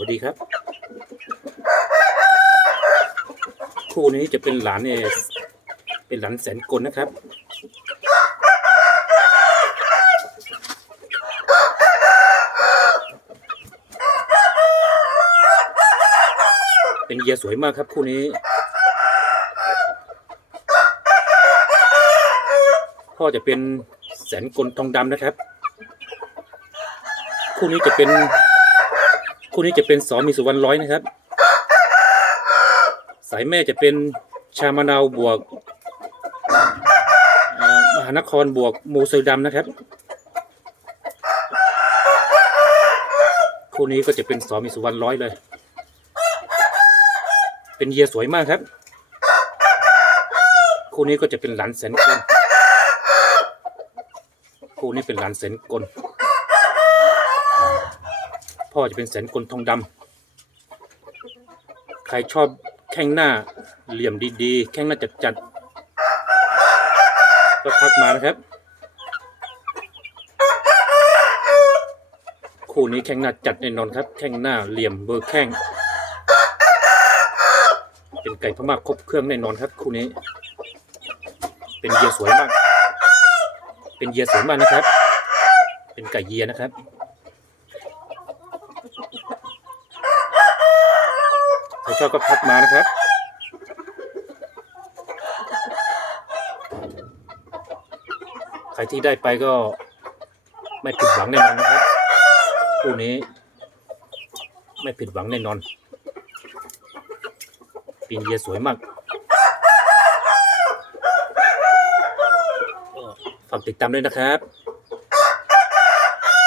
วัสดีครับ คู่นี้จะเป็นหลานเนี่ยเป็นหลานแสนกลนะครับเป็นเยียสวยมากครับคู่นี้ พ่อจะเป็นแสนกลทองดำนะครับ คู่นี้จะเป็น คู่นี้จะเป็นสอมีสุวรรณร้อยนะครับ สายแม่จะเป็นชามะนาวบวกอ่อมหานครบวกมูเซอร์ดำนะครับคู่นี้ก็จะเป็นสอมีสุวรรณร้อยเลย เป็นเยียสวยมากครับ คู่นี้ก็จะเป็นหลานแสนกลคู่นี้เป็นหลานแสนกล พ่อจะเป็นแสนกลทองดำใครชอบแข้งหน้าเหลี่ยมดีๆ แข้งหน้าจัดๆ ก็ทักมานะครับ คู่นี้แข้งหน้าจัดแน่นอนครับ แข้งหน้าเหลี่ยมเบอร์แข้ง เป็นไก่พม่าครบเครื่องแน่นอนครับ คู่นี้ เป็นเยียสวยมาก เป็นเยียสวยมากนะครับ เป็นไก่เยียนะครับ ใคร ชอบก็ทักมานะครับ ใครที่ได้ไปก็ไม่ผิดหวังแน่นอนนะครับคู่นี้ ไม่ผิดหวังแน่นอนปีนเยียสวยมากฝากติดตามด้วยนะครับ